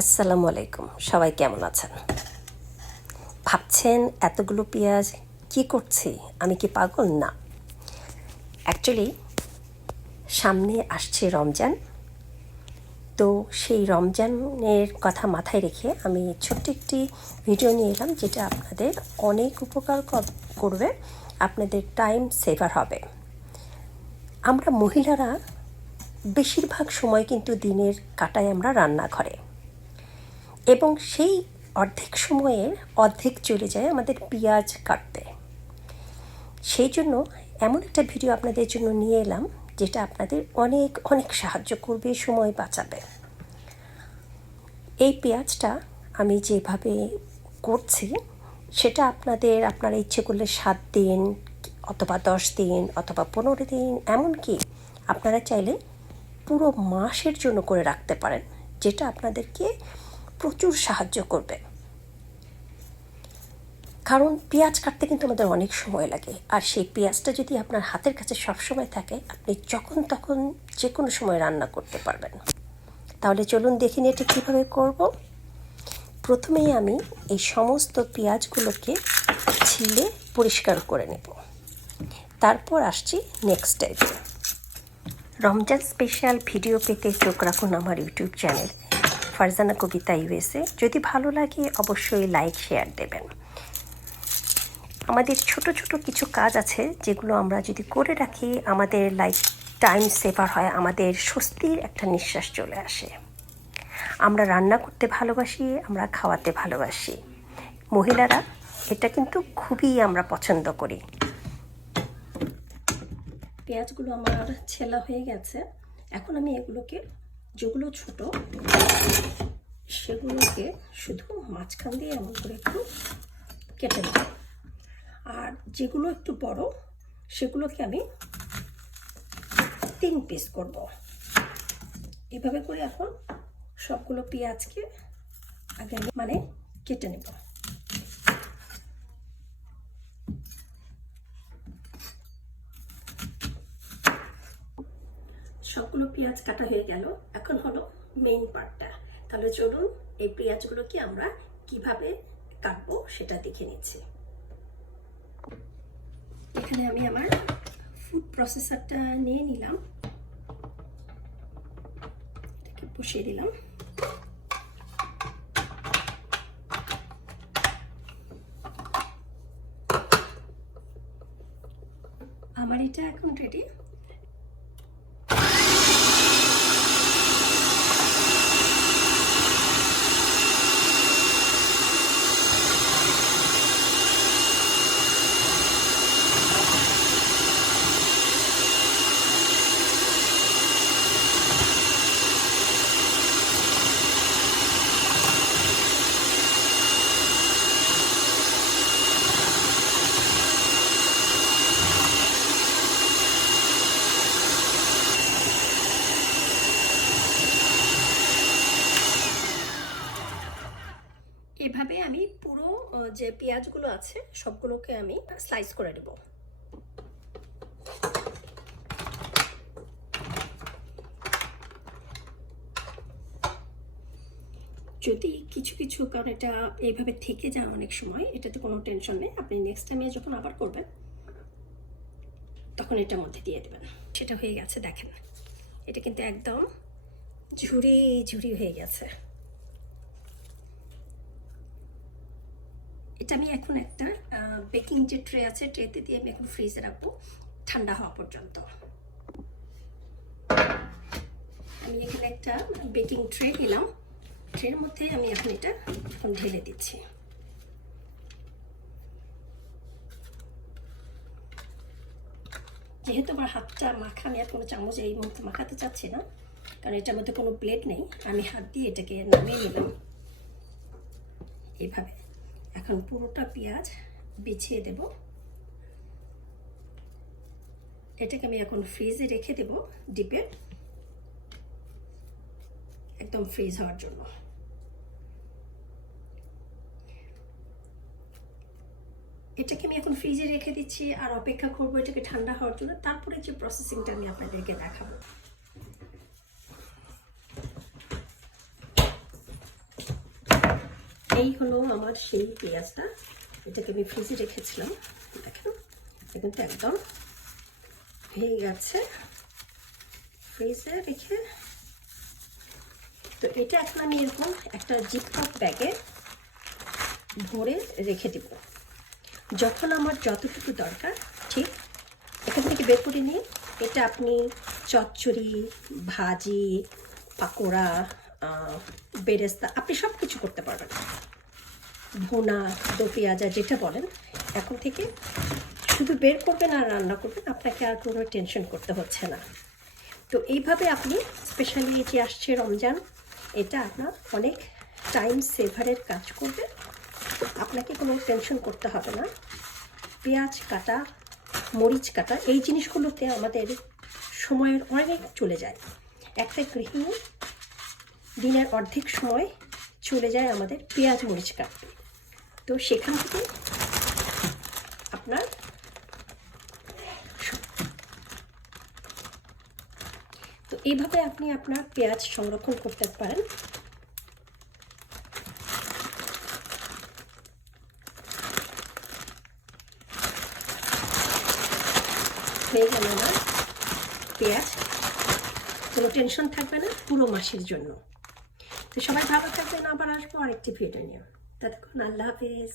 আসসালামু আলাইকুম, সবাই কেমন আছেন? ভাবছেন এতগুলো পেঁয়াজ কি করছি, আমি কি পাগল? না, অ্যাকচুয়ালি সামনে আসছে রমজান। তো সেই রমজানের কথা মাথায় রেখে আমি ছোট্ট একটি ভিডিও নিয়ে এলাম, যেটা আপনাদের অনেক উপকার করবে, আপনাদের টাইম সেভার হবে। আমরা মহিলারা বেশিরভাগ সময় কিন্তু দিনের কাটাই আমরা রান্নাঘরে, এবং সেই অর্ধেক সময়ের অর্ধেক চলে যায় আমাদের পেঁয়াজ কাটতে। সেই জন্য এমন একটা ভিডিও আপনাদের জন্য নিয়ে এলাম, যেটা আপনাদের অনেক অনেক সাহায্য করবে, সময় বাঁচাবে। এই পেঁয়াজটা আমি যেভাবে করছি সেটা আপনারা ইচ্ছে করলে 7 দিন অথবা 10 দিন অথবা 15 দিন, এমনকি আপনারা চাইলে পুরো মাসের জন্য করে রাখতে পারেন, যেটা আপনাদেরকে প্রচুর সাহায্য করবে। কারণ পেঁয়াজ কাটতে কিন্তু আমাদের অনেক সময় লাগে, আর সেই পেঁয়াজটা যদি আপনার হাতের কাছে সবসময় থাকে, আপনি যখন তখন যে কোনো সময় রান্না করতে পারবেন। তাহলে চলুন দেখে নিই এটা কীভাবে করব। প্রথমেই আমি এই সমস্ত পেঁয়াজগুলোকে ছিলে পরিষ্কার করে নেব। তারপর আসছি নেক্সট স্টেপে। রমজান স্পেশাল ভিডিও পেতে চোখ রাখুন আমার ইউটিউব চ্যানেল ফারজানা কবিতা ইউএসএ। যদি ভালো লাগে অবশ্যই লাইক শেয়ার দেবেন। আমাদের ছোট ছোট কিছু কাজ আছে যেগুলো আমরা যদি করে রাখি, আমাদের লাইফ টাইম সেভার হয়, আমাদের স্বস্তির একটা নিঃশ্বাস চলে আসে। আমরা রান্না করতে ভালোবাসি, আমরা খাওয়াতে ভালোবাসি। মহিলারা এটা কিন্তু খুবই আমরা পছন্দ করি। পেঁয়াজগুলো আমার ছেলা হয়ে গেছে। এখন আমি এগুলোকে, যেগুলো ছোট সেগুলোকে শুধু মাঝখান দিয়ে এমন করে একটু কেটে নেব, আর যেগুলো একটু বড় সেগুলোকে আমি 3 পিস করব। এভাবে করে এখন সবগুলো পেঁয়াজকে আগে কেটে নেব। সবগুলো পেঁয়াজ কাটা হয়ে গেল। এখন হলো মেইন পার্টটা। তাহলে চলুন এই পেঁয়াজগুলোকে আমরা কিভাবে কাটবো সেটা দেখে নিচ্ছি। এখানে আমি আমার ফুড প্রসেসরটা নিয়ে নিলাম, এটাকে বসিয়ে দিলাম। আমার এটা এখন রেডি। এভাবে আমি পুরো যে পেঁয়াজগুলো আছে সবগুলোকে আমি স্লাইস করে নেব। যদি কিছু কিছু, কারণ এটা এইভাবে থেকে যায় অনেক সময়, এটাতে কোনো টেনশন নেই। আপনি নেক্সট টাইমে যখন আবার করবেন তখন এটার মধ্যে দিয়ে দেবেন। সেটা হয়ে গেছে, দেখেন এটা কিন্তু একদম ঝুরি ঝুরি হয়ে গেছে। এটা আমি এখন একটা বেকিং যে ট্রে আছে, ট্রেতে দিয়ে আমি এখন ফ্রিজে রাখবো ঠান্ডা হওয়া পর্যন্ত। আমি এখানে একটা বেকিং ট্রে নিলাম, ট্রের মধ্যে আমি এখন এটা এখন ঢেলে দিচ্ছি। যেহেতু আমার হাতটা মাখা, আমি আর কোনো চামচ এই মুহূর্তে মাখাতে চাচ্ছি না, কারণ এটার মধ্যে কোনো প্লেট নেই। আমি হাত দিয়ে এটাকে নামিয়ে নিলাম এইভাবে। এখন পুরোটা পেঁয়াজ বিছিয়ে দেব। এটাকে আমি এখন ফ্রিজে রেখে দেব, ডিপে একদম ফ্রিজ হওয়ার জন্য। এটাকে আমি এখন ফ্রিজে রেখে দিচ্ছি আর অপেক্ষা করবো এটাকে ঠান্ডা হওয়ার জন্য। তারপরে যে প্রসেসিংটা আমি আপনাদেরকে দেখাবো। এই হলো আমার সেই পেঁয়াজটা, এটাকে আমি ফ্রিজে রেখেছিলাম। দেখেন এটা কিন্তু একদম হয়ে গেছে ফ্রিজে রেখে। তো এটা এখন আমি এরকম একটা জিপলক ব্যাগে ভরে রেখে দেব। যখন আমার যতটুকু দরকার ঠিক এখান থেকে বের করে নিয়ে এটা আপনি চচ্চড়ি, ভাজি, পাকোড়া, বেরেস্তা আপনি সব কিছু করতে পারবেন, ভুনা, দো পেঁয়াজা যেটা বলেন। এখন থেকে শুধু বের করবেন আর রান্না করবেন, আপনাকে আর কোনো টেনশন করতে হচ্ছে না। তো এইভাবে আপনি স্পেশালি যে আসছে রমজান, এটা আপনার অনেক টাইম সেভারের কাজ করবে, আপনাকে কোনো টেনশন করতে হবে না। পেঁয়াজ কাটা, মরিচ কাটা এই জিনিসগুলোতে আমাদের সময়ের অনেক চলে যায়। একটা গৃহিণী দিনের অর্ধেক সময় চলে যায় আমাদের পেঁয়াজ মরিচ কাটতে। তো সেখান থেকে আপনার তো এইভাবে আপনি আপনার পেঁয়াজ সংরক্ষণ করতে পারেন। হয়ে গেল আমার পেঁয়াজ, কোনো টেনশন থাকবে না পুরো মাসের জন্য। তো সবাই ভালো থাকবেন, আবার আসবো আরেকটি ভিডিও নিয়ে। ততক্ষণ আল্লাহ হাফেজ।